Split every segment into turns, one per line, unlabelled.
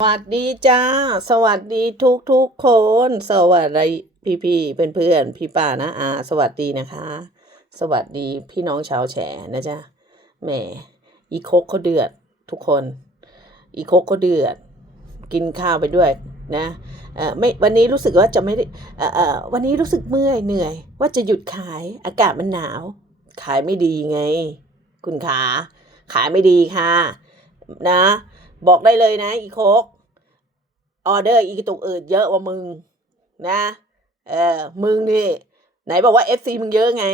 สวัสดีจ้า สวัสดีทุกทุกคน สวัสดีพี่พี่เพื่อนเพื่อนพี่ป้านะอาสวัสดีนะคะ สวัสดีพี่น้องชาวแฉนะจ๊ะแหมอีโคกเขาเดือดทุกคน อีโคกเขาเดือด กินข้าวไปด้วยนะเออไม่วันนี้รู้สึกว่าจะไม่ได้เออเอ่อวันนี้รู้สึกเมื่อยเหนื่อย ว่าจะหยุดขายอากาศมันหนาว ขายไม่ดีไง คุณขาขายไม่ดีค่ะ นะ บอกได้เลยนะอีโคกออเดอร์อีกตุกอื่นเยอะกว่ามึงนะ เออมึงนี่ไหนบอกว่าเอฟซีมึงเยอะไง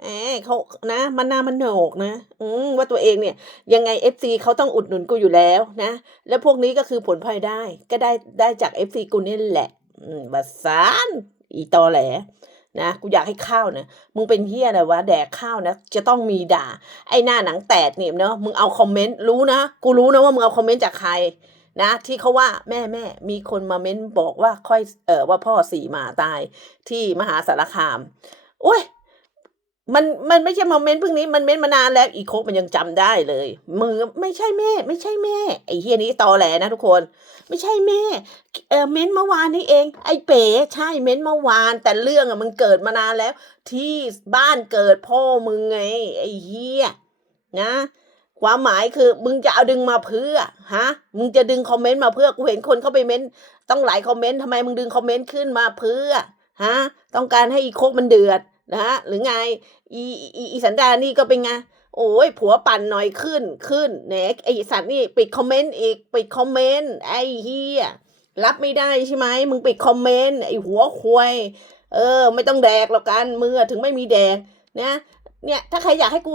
แหมเขานะ มันหน้ามันโหนกนะ อืมว่าตัวเองเนี่ย ยังไงเอฟซีเขาต้องอุดหนุนกูอยู่แล้วนะ แล้วพวกนี้ก็คือผลพลอยได้ ก็ได้ได้จากเอฟซีกูนี่แหละ อืมบัดซานอีตอแหล นะกูอยากให้ข้าวนะมึงเป็นเฮียอะไรวะแดกข้าวนะ จะต้องมีด่า ไอ้หน้าหนังแตกเนี่ยเนาะมึงเอาคอมเมนต์รู้นะกูรู้นะว่ามึงเอาคอมเมนต์จากใครนะที่เขาว่าแม่แม่มีคนมาเม้นบอกว่าค่อยเออว่าพ่อสี่หมาตายที่มหาสารคามโอ้ย มันมันไม่ใช่โมเม้นเพิ่งนี้มันเม้นมานานแล้วอีโคกมันยังจำได้เลยมึงไม่ใช่แม่ ไม่ใช่แม่ไอ้เฮียนี้ตอแหลนะทุกคน ไม่ใช่แม่เออเม้นเมื่อวานนี้เอง ไอ้เป๋ใช่เม้นเมื่อวาน แต่เรื่องอะมันเกิดมานานแล้ว ที่บ้านเกิดพ่อมึงไง ไอ้เฮียนะ ความหมายคือมึงจะเอาดึงมาเพื่อฮะมึงจะดึงคอมเมนต์มาเพื่อกูเห็นคนเข้าไปเม้นต้องหลายคอมเมนต์ทำไมมึงดึงคอมเมนต์ขึ้นมาเพื่อฮะต้องการให้อีโคกมันเดือดนะฮะหรือไง อีอีอีสันดานี่ก็เป็นไงโอ้ยผัวปั่นหน่อยขึ้นขึ้นแหนไอสัตว์นี่ปิดคอมเมนต์อีกปิดคอมเมนต์ไอ้เฮียรับไม่ได้ใช่ไหมมึงปิดคอมเมนต์ไอ้หัวควยเออ ไม่ต้องแดกหรอกกันมือถึงไม่มีแดกนะเนี่ยถ้าใครอยากให้กู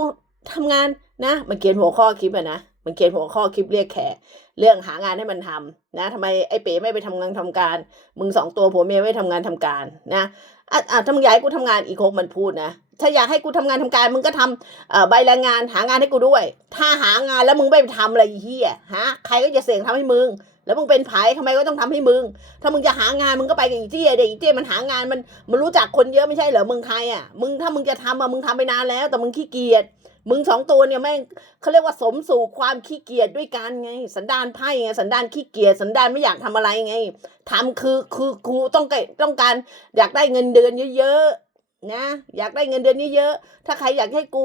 ทำงานนะมันเขียนหัวข้อคลิปอะนะมันเขียนหัวข้อคลิปเรียกแขกเรื่องหางานให้มันทำนะทำไมไอ้เป๋ไม่ไปทำงานทำการ มึงสองตัวผัวเมียไม่ทำงานทำการนะ อะอะถ้ามึงอยากให้กูทำงานอีโคกมันพูดนะถ้าอยากให้กูทำงานทำการมึงก็ทำอ่อใบรายงานหางานให้กูด้วย ถ้าหางานแล้วมึงไม่ไปทำอะไรอีเฮียฮะใครก็จะเสี่ยงทำให้มึง แล้วมึงเป็นไผ่ทำไมก็ต้องทำให้มึง ถ้ามึงจะหางานมึงก็ไปกับอีเจี้ยเด็กอีเจี้ยมันหางานมันมันรู้จักคนเยอะไม่ใช่เหรอมึงใครอะมึงถ้ามึงจะทำอะมึงทำไปนานแล้ว แต่มึงขี้เกียจ มึงสองตัวเนี่ยแม่งเขาเรียกว่าสมสู่ความขี้เกียจด้วยกันไง สันดานไพ่ไงสันดานขี้เกียจสันดานไม่อยากทำอะไรไงทำคือคือกูต้องการต้องการ อยากได้เงินเดือนเยอะๆนะอยากได้เงินเดือนเยอะๆถ้าใครอยากให้กู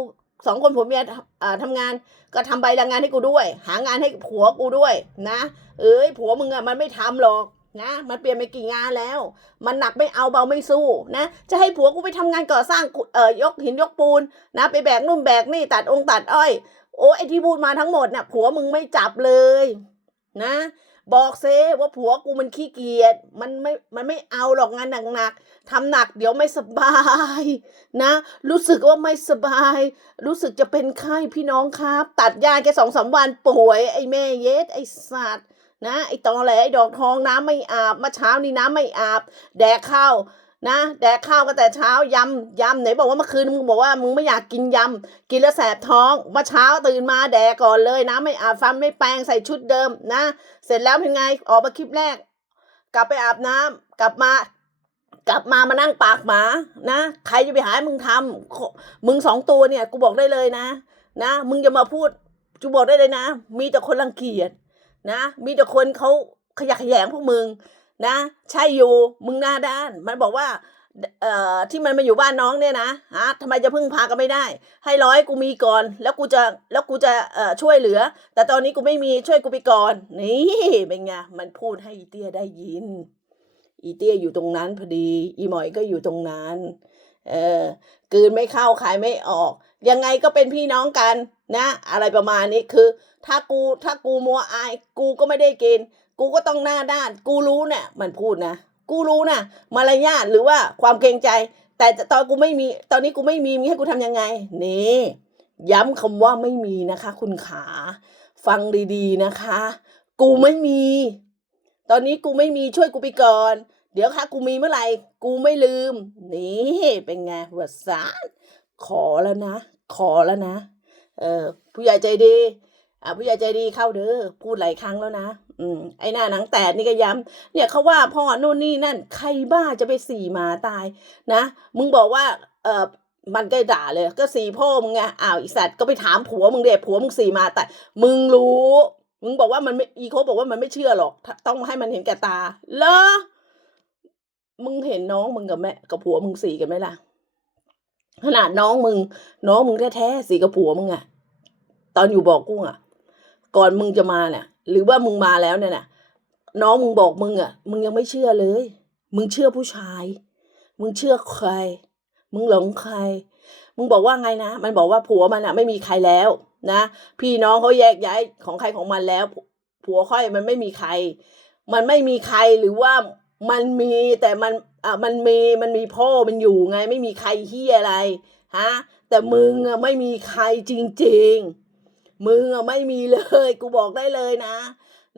สองคนผัวเมียอ่าทำงานก็ทำใบรายงานให้กูด้วย หางานให้ผัวกูด้วยนะ เอ้ยผัวมึงอะมันไม่ทำหรอก นะมันเปลี่ยนไปกี่งานแล้ว มันหนักไม่เอาเบาไม่สู้นะ จะให้ผัวกูไปทำงานก่อสร้างเอ่อยกหินยกปูนนะ ไปแบกนู่นแบกนี่ตัดองค์ตัดอ้อย โอ้ไอที่พูดมาทั้งหมดน่ะผัวมึงไม่จับเลยนะ บอกเซว่าผัวกูมันขี้เกียจมันไม่มันไม่เอาหรอกงานหนักๆทำหนักเดี๋ยวไม่สบายนะ รู้สึกว่าไม่สบาย รู้สึกจะเป็นไข้พี่น้องครับ ตัดยาแค่สองสามวันป่วยไอ้แม่เย็ดไอ้สัตว์ นะไอ้ตอแหลไอ้ดอกทองน้ำไม่อาบเมื่อเช้านี่น้ำไม่อาบ แดกข้าวนะแดกข้าวก็แต่เช้ายำยำไหนบอกว่าเมื่อคืนมึงบอกว่ามึงไม่อยากกินยำกินแล้วแสบท้องเมื่อเช้าตื่นมาแดกก่อนเลยน้ำไม่อาบฟันไม่แปรงใส่ชุดเดิมนะ เสร็จแล้วเป็นไงออกมาคลิปแรก กลับไปอาบน้ำกลับมากลับมามานั่งปากหมานะใครจะไปหาให้มึงทำขมึงสองตัวเนี่ยกูบอกได้เลยนะ นะ มึงจะมาพูดกูบอกได้เลยนะ มีแต่คนรังเกียจ นะ มีแต่คนเขาขยะแขยงพวกมึงนะ ใช่อยู่มึงหน้าด้าน มันบอกว่าเอ่อที่มันมาอยู่บ้านน้องเนี่ยนะฮะทำไมจะพึ่งพากันไม่ได้ ให้ร้อยกูมีก่อน แล้วกูจะแล้วกูจะเอ่อช่วยเหลือ แต่ตอนนี้กูไม่มีช่วยกูไปก่อน นี่เป็นไงมันพูดให้อีเตี้ยได้ยิน อีเตี้ยอยู่ตรงนั้นพอดี อีหมอยก็อยู่ตรงนั้น เออกืนไม่เข้าขายไม่ออก ยังไงก็เป็นพี่น้องกัน นะ อะไรประมาณนี้คือ ถ้ากูถ้ากูมัวอาย กูก็ไม่ได้กิน กูก็ต้องหน้าด้าน กูรู้เนี่ยมันพูดนะ กูรู้นะมารยาทหรือว่าความเกรงใจ แต่ตอนกูไม่มีตอนนี้กูไม่มีมีให้กูทำยังไงนี่ย้ำคำว่าไม่มีนะคะ คุณขา ฟังดีๆนะคะ กูไม่มี ตอนนี้กูไม่มีช่วยกูไปก่อน เดี๋ยวค่ะ กูมีเมื่อไหร่ กูไม่ลืม นี่เป็นไงวัสานขอแล้วนะ ขอแล้วนะ เออ ผู้ใหญ่ใจดี อะผู้ใหญ่ใจดีเข้าเด้อพูดหลายครั้งแล้วนะอืมไอ้หน้าหนังแตกนี่ก็ย้ำเนี่ยเขาว่าพ่อนู่นนี่นั่น ใครบ้าจะไปสี่หมาตาย นะมึงบอกว่า เออมันก็ด่าเลย ก็สี่พ่อมึงไงอ้าวอีสัตว์ก็ไปถามผัวมึงเด็ผัวมึงสี่มาตายมึงรู้มึงบอกว่ามันไม่อีโคบอกว่ามันไม่เชื่อหรอก ต้องให้มันเห็นแก่ตาเหรอมึงเห็นน้องมึงกับแม่กับผัวมึงสีกันไหมล่ะ ขนาดน้องมึง น้องมึงแท้ๆสีกับผัวมึงอะตอนอยู่บอกกุ้งอะก่อนมึงจะมาเนี่ยหรือว่ามึงมาแล้วเนี่ยนะน้องมึงบอกมึงอะมึงยังไม่เชื่อเลย มึงเชื่อผู้ชาย มึงเชื่อใคร มึงหลงใคร มึงบอกว่าไงนะมันบอกว่าผัวมันอะไม่มีใครแล้วนะพี่น้องเขาแยกย้ายของใครของมันแล้ว ผัวค่อยมันไม่มีใคร มันไม่มีใครหรือว่า มันมีแต่มันอะมันมีมันมีพ่อมันอยู่ไง ไม่มีใครเฮียอะไรฮะแต่มึงอะไม่มีใครจริง ๆ มึงอะไม่มีเลย กูบอกได้เลยนะ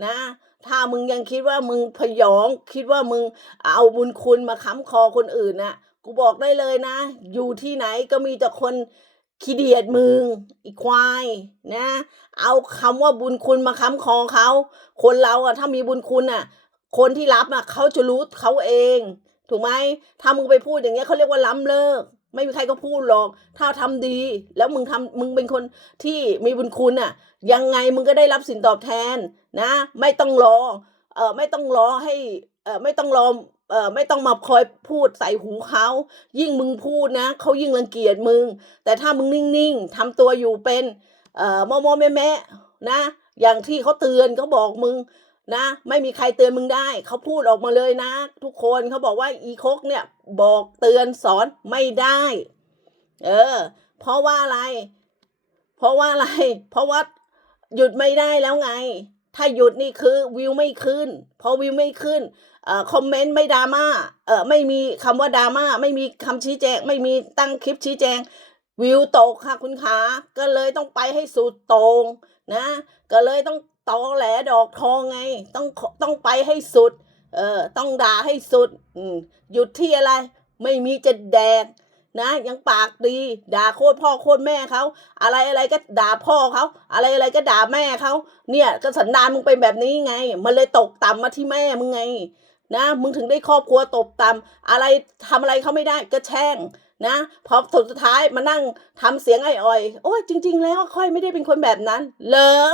นะ ถ้ามึงยังคิดว่ามึงพยองคิดว่ามึงเอาบุญคุณมาค้ำคอคนอื่นน่ะ กูบอกได้เลยนะ อยู่ที่ไหนก็มีแต่คนขี้เดียดมึงอีควายนะ เอาคำว่าบุญคุณมาค้ำคอเขา คนเราอะถ้ามีบุญคุณอะ คนที่รับอะเขาจะรู้เขาเอง ถูกไหมถ้ามึงไปพูดอย่างเงี้ยเขาเรียกว่าล้ำเลิก ไม่มีใครก็พูดหรอก ถ้าทำดี แล้วมึงทำมึงเป็นคนที่มีบุญคุณอะยังไงมึงก็ได้รับสินตอบแทนนะ ไม่ต้องรอเออไม่ต้องรอให้เออไม่ต้องรอเออไม่ต้องมาคอยพูดใส่หูเขายิ่งมึงพูดนะเขายิ่งรังเกียจมึง แต่ถ้ามึงนิ่งๆทำตัวอยู่เป็นเอ่อมอมอแม่แม่นะ อย่างที่เขาเตือนเขาบอกมึง นะ ไม่มีใครเตือนมึงได้ เขาพูดออกมาเลยนะ ทุกคนเขาบอกว่าอีคกเนี่ยบอกเตือนสอนไม่ได้ เออ เพราะว่าอะไร เพราะว่าอะไร เพราะว่าหยุดไม่ได้แล้วไง ถ้าหยุดนี่คือวิวไม่ขึ้น พอวิวไม่ขึ้นเอ่อคอมเมนต์ไม่ดราม่าเอ่อไม่มีคำว่าดราม่าไม่มีคำชี้แจง ไม่มีตั้งคลิปชี้แจง วิวตกค่ะคุณขาก็เลยต้องไปให้สุดตรงนะ ก็เลยต้อง ตอแหลดอกทองไง ต้องต้องไปให้สุด เออต้องด่าให้สุดอืมหยุดที่อะไร ไม่มีจะแดกนะยังปากดี ด่าโคตรพ่อโคตรแม่เขาอะไรอะไรก็ด่าพ่อเขาอะไรอะไรก็ด่าแม่เขาเนี่ยก็สันดานมึงเป็นแบบนี้ไง มันเลยตกต่ำมาที่แม่มึงไง นะ มึงถึงได้ครอบครัวตกต่ำอะไรทำอะไรเขาไม่ได้ก็แช่งนะพอสุดท้ายมานั่งทำเสียงไอ้อ่อยโอ้ยจริง ๆ แล้วค่อยไม่ได้เป็นคนแบบนั้น เลอ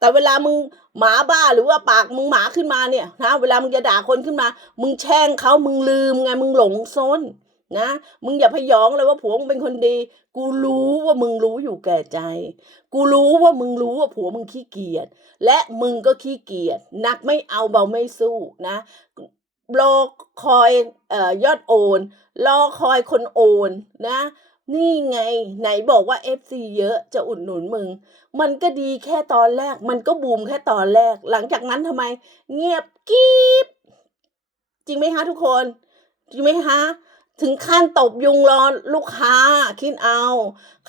แต่เวลามึงหมาบ้าหรือว่าปากมึงหมาขึ้นมาเนี่ยนะเวลามึงจะด่าคนขึ้นมา มึงแช่งเขามึงลืมไงมึงหลงซนนะมึงอย่าพยองเลยว่าผัวมึงเป็นคนดี กูรู้ว่ามึงรู้อยู่แก่ใจ กูรู้ว่ามึงรู้ว่าผัวมึงขี้เกียจและมึงก็ขี้เกียจหนักไม่เอาเบาไม่สู้นะรอคอยเอ่อยอดโอน รอคอยคนโอนนะ นี่ไง ไหนบอกว่า FC เยอะจะอุดหนุนมึง มันก็ดีแค่ตอนแรก มันก็บูมแค่ตอนแรก หลังจากนั้นทำไม เงียบกริบจริงไหมคะทุกคน จริงไหมคะถึงขั้นตบยุงรอลูกค้า คิดเอา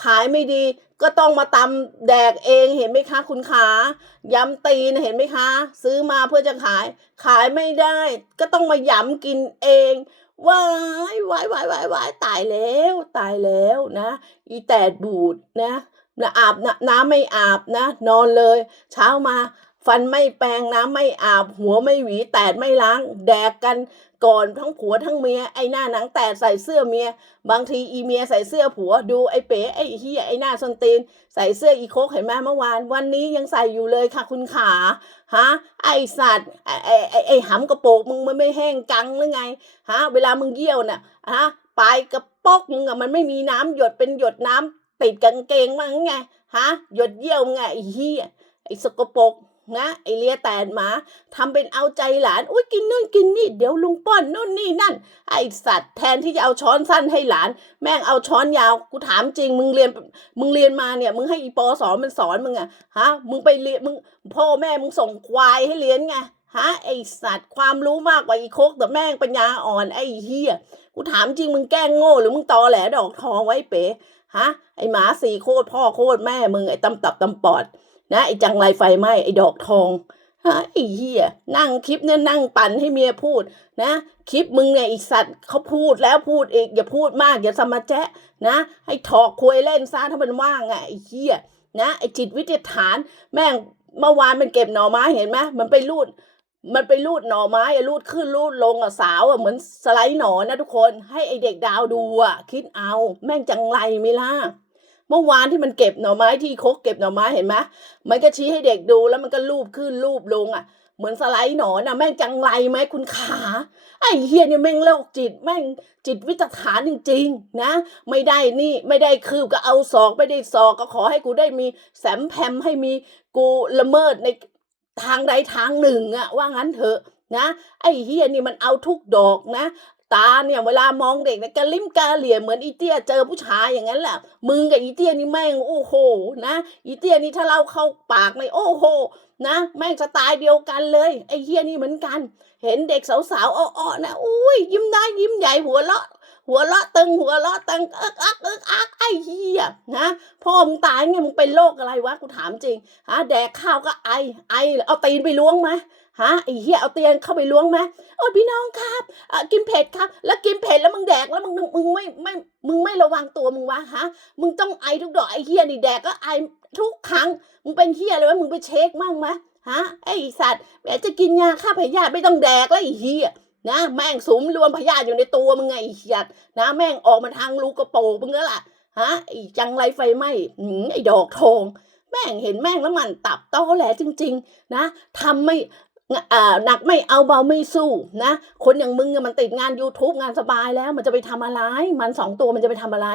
ขายไม่ดี ก็ต้องมาตำแดกเองเห็นไหมคะ คุณขายำตีนเห็นไหมคะ ซื้อมาเพื่อจะขาย ขายไม่ได้ ก็ต้องมายำกินเอง ว้ายวายวายวายวายตายแล้วตายแล้วนะ อีแตดบูดนะนะอาบนะน้ำไม่อาบนะ นอนเลย เช้ามา ฟันไม่แปรงน้ำไม่อาบ หัวไม่หวีแตดไม่ล้าง แดกกันก่อนทั้งผัวทั้งเมียไอ้หน้าหนังแตดใส่เสื้อเมีย บางทีอีเมียใส่เสื้อผัวดูไอ้เป๋ไอ้เฮียไอ้หน้าส้นตีน ใส่เสื้ออีโคกเห็นไหมเมื่อวาน วันนี้ยังใส่อยู่เลยค่ะคุณขาฮะไอสัตว์ไอไอไอหำกระโปงมึงมันไม่แห้งกังหรือไงฮะเวลามึงเยี่ยวน่ะฮะปลายกระปอกมึงอะมันไม่มีน้ำหยดเป็นหยดน้ำติดกางเกงมั้งไงฮะหยดเยี่ยวไงไอ้เฮียไอ้สกปรก นะไอเลียแตนหมาทำเป็นเอาใจหลานอุ้ยกินนู่นกินนี่เดี๋ยวลุงป้อนนู่นนี่นั่น ไอสัตว์แทนที่จะเอาช้อนสั้นให้หลาน แม่งเอาช้อนยาวกูถามจริง มึงเรียนมึงเรียนมาเนี่ยมึงให้อีปอสอนมันสอนมึงอะฮะมึงไปเรียนมึงพ่อแม่มึงส่งควายให้เรียนไงฮะไอสัตว์ความรู้มากกว่าอีโคกแต่แม่งปัญญาอ่อนไอเฮียกูถามจริงมึงแกล้งโง่หรือมึงตอแหลดอกทองไว้เป๋ฮะไอหมาสี่โคตรพ่อโคตรแม่มึงไอตำตับตำปอด นะไอ้จังไรไฟไหม้ไอ้ดอกทองฮะไอ้เฮียนั่งคลิปเนี่ยนั่งปั่นให้เมียพูดนะคลิปมึงเนี่ยไอสัตว์เขาพูดแล้วพูดอีกอย่าพูดมากอย่าสมาแจ๊ะนะ ให้ถอกคุยเล่นซะถ้ามันว่างอะไอ้เหี้ยนะไอ้จิตวิทยาฐานแม่งเมื่อวานมันเก็บหน่อไม้เห็นไหมมันไปรูด มันไปรูดหน่อไม้อะรูดขึ้นรูดลงอะสาวอะเหมือนสไลด์หนอนนะทุกคน ให้ไอเด็กดาวดูอะคิดเอา แม่งจังไรไม่ล่ะ เมื่อวานที่มันเก็บหน่อไม้ที่โคกเก็บหน่อไม้เห็นไหมมันก็ชี้ให้เด็กดูแล้วมันก็ลูบขึ้นลูบลงอะ เหมือนสไลด์หนอนอะแม่งจังไรไหมคุณขาไอ้เฮียเนี่ยแม่งโรคจิตแม่งจิตวิตฐานจริง ๆ นะ ไม่ได้นี่ไม่ได้คืบก็เอาศอกไม่ได้ศอกก็ขอให้กูได้มีแสมแพมให้มีกูละเมิดในทางใดทางหนึ่งอะว่างั้นเถอะนะไอ้เฮียนี่มันเอาทุกดอกนะ ตาเนี่ยเวลามองเด็กเนี่ยกระลิ้มกาเหลี่ยเหมือนอีเตี้ยเจอผู้ชายอย่างนั้นแหละมึงกับอีเตี้ยนี่แม่งโอ้โหนะอีเตี้ยนี่ถ้าเราเข้าปากในโอ้โหนะแม่งสไตล์เดียวกันเลยไอ้เฮียนี่เหมือนกัน เห็นเด็กสาวๆอ้อๆนะอุ้ยยิ้มได้ยิ้มใหญ่หัวเราะหัวเราะตึงหัวเราะตึงเอิกอักเอิกอักไอ้เหี้ยนะพ่อมึงตายไงมึงเป็นโรคอะไรวะกูถามจริงฮะแดกข้าวก็ไอไอเอาตีนไปล้วงไหม ฮะไอ้เหี้ยเอาเตียนเข้าไปล้วงไหมโอ้พี่น้องครับกินเผ็ดครับ แล้วกินเผ็ดแล้วมึงแดกแล้วมึงมึงมึงไม่ไม่มึงไม่ระวังตัวมึงวะฮะมึงต้องไอทุกดอกไอ้เหี้ยนี่แดกก็ไอทุกครั้งมึงเป็นเหี้ยเลยวะมึงไปเช็คมั่งไหมฮะไอ้สัตว์แหมจะกินยาฆ่าพยาธิไม่ต้องแดกแล้วไอ้เหี้ยนะแม่งสุมรวมพยาธิอยู่ในตัวมึงไงไอ้เหี้ยนะแม่งออกมาทางรูกระโปงมึงแล้วล่ะฮะไอ้จังไรไฟไหมไอ้ดอกทองแม่งเห็นแม่งแล้วมันตับตอแหลจริง ๆ นะทำไม่ หนักไม่เอาเบาไม่สู้นะ คนอย่างมึงมันติดงาน YouTube งานสบายแล้ว มันจะไปทำอะไร มันสองตัวมันจะไปทำอะไร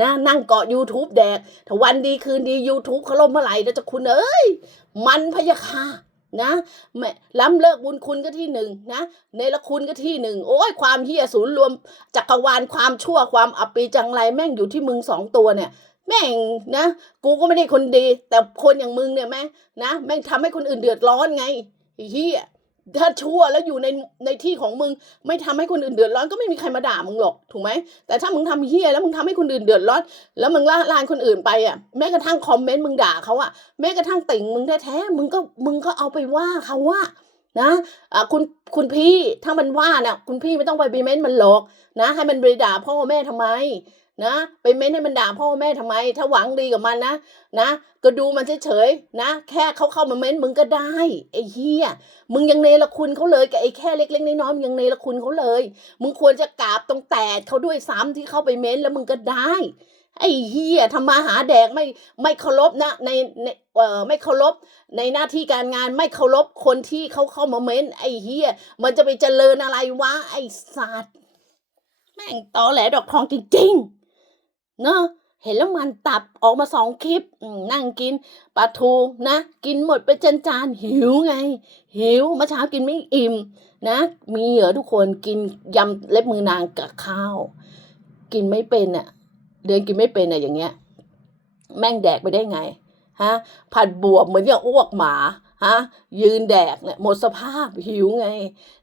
นะ นั่งเกาะ YouTube แดกถ้าวันดีคืนดี YouTube เขาล่มเมื่อไหร่แล้วจะคุณเอ้ย มันพยาคานะแม่ล้ำเลิกบุญคุณก็ที่หนึ่งนะเนรคุณก็ที่หนึ่งโอ้ยความเฮียศูนย์รวมจักรวาลความชั่วความอับปีจังไรแม่งอยู่ที่มึงสองตัวเนี่ย แม่งนะ กูก็ไม่ได้คนดี แต่คนอย่างมึงเนี่ยแม่งนะแม่งทำให้คนอื่นเดือดร้อนไง เฮียถ้าชั่วแล้วอยู่ในในที่ของมึง ไม่ทำให้คนอื่นเดือดร้อนก็ไม่มีใครมาด่ามึงหรอกถูกไหมแต่ถ้ามึงทำเฮียแล้วมึงทำให้คนอื่นเดือดร้อน แล้วมึงล่าลานคนอื่นไปอะแม้กระทั่งคอมเมนต์มึงด่าเขาอะแม้กระทั่งติ่งมึงแท้ๆมึงก็มึงก็เอาไปว่าเขาว่านะอ่าคุณคุณพี่ถ้ามันว่าน่ะคุณพี่ไม่ต้องไปไปเม้นต์มันหรอกนะ ให้มันไปด่าพ่อแม่ทำไม นะไปเม้นต์ให้มันด่าพ่อแม่ทำไม ถ้าหวังดีกับมันนะนะ ก็ดูมันเฉยๆนะ แค่เขาเข้ามาเม้นต์มึงก็ได้ไอ้เหี้ยมึงยังเนรคุณเขาเลยกับไอ้แค่เล็กๆน้อยๆมึงยังเนรคุณเขาเลย มึงควรจะกราบตรงแตดเขาด้วยซ้ำที่เข้าไปเม้นต์แล้วมึงก็ได้ไอ้เหี้ยทำมาหาแดกไม่ไม่เคารพนะในในเอ่อไม่เคารพในหน้าที่การงานไม่เคารพคนที่เขาเข้ามาเม้น ไอ้เฮียมันจะไปเจริญอะไรวะไอ้สัตว์แม่งตอแหลดอกทองจริงๆ เนอะเห็นแล้วมันตับออกมาสองคลิปนั่งกินปลาทูนะ กินหมดไปจานจานๆหิวไง หิวเมื่อเช้ากินไม่อิ่มนะ มีเหรอทุกคนกินยำเล็บมือนางกับข้าว กินไม่เป็นอะ เดินกินไม่เป็นอะอย่างเงี้ย แม่งแดกไปได้ไงฮะผัดบวบเหมือนอย่างอ้วกหมา ฮะยืนแดกเนี่ยหมดสภาพหิวไง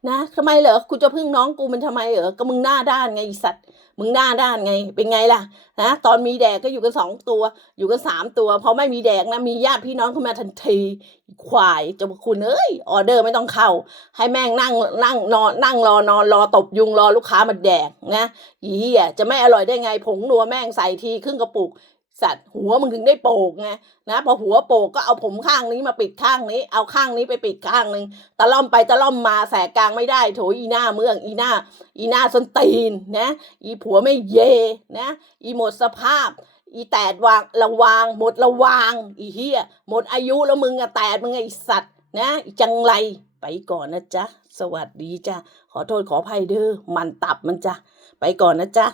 นะทำไมเหรอกูจะพึ่งน้องกูมันทำไมเหรอก็มึงหน้าด้านไงสัตว์มึงหน้าด้านไง เป็นไงล่ะนะตอนมีแดกก็อยู่กันสองตัว อยู่กันสามตัวพอไม่มีแดกนะมีญาติพี่น้องเข้ามาทันทีควายเจะคุณเอ้ยออเดอร์ไม่ต้องเข้า ให้แม่งนั่งนั่งนอนนั่งรอนอนรอตบยุงรอลูกค้ามาแดกนะอีเหี้ยจะไม่อร่อยได้ไงผงนัวแม่งใส่ทีครึ่งกระปุก สัตว์หัวมึงถึงได้โปกไงนะพอหัวโปกก็เอาผมข้างนี้มาปิดข้างนี้ เอาข้างนี้ไปปิดข้างหนึ่งตะล่อมไปตะล่อมมาแสกกลางไม่ได้โถอีหน้าเมืองอีหน้า อีหน้าส้นตีนนะ อีผัวไม่เยนะ อีหมดสภาพ อีแตดวางระวางหมดระวาง อีเฮียหมดอายุแล้วมึงอะแตดมึงไอสัตว์นะอีจังไรไปก่อนนะจ๊ะ สวัสดีจ้ะ ขอโทษขออภัยเด้อ มันตับมันจ้ะ ไปก่อนนะจ๊ะ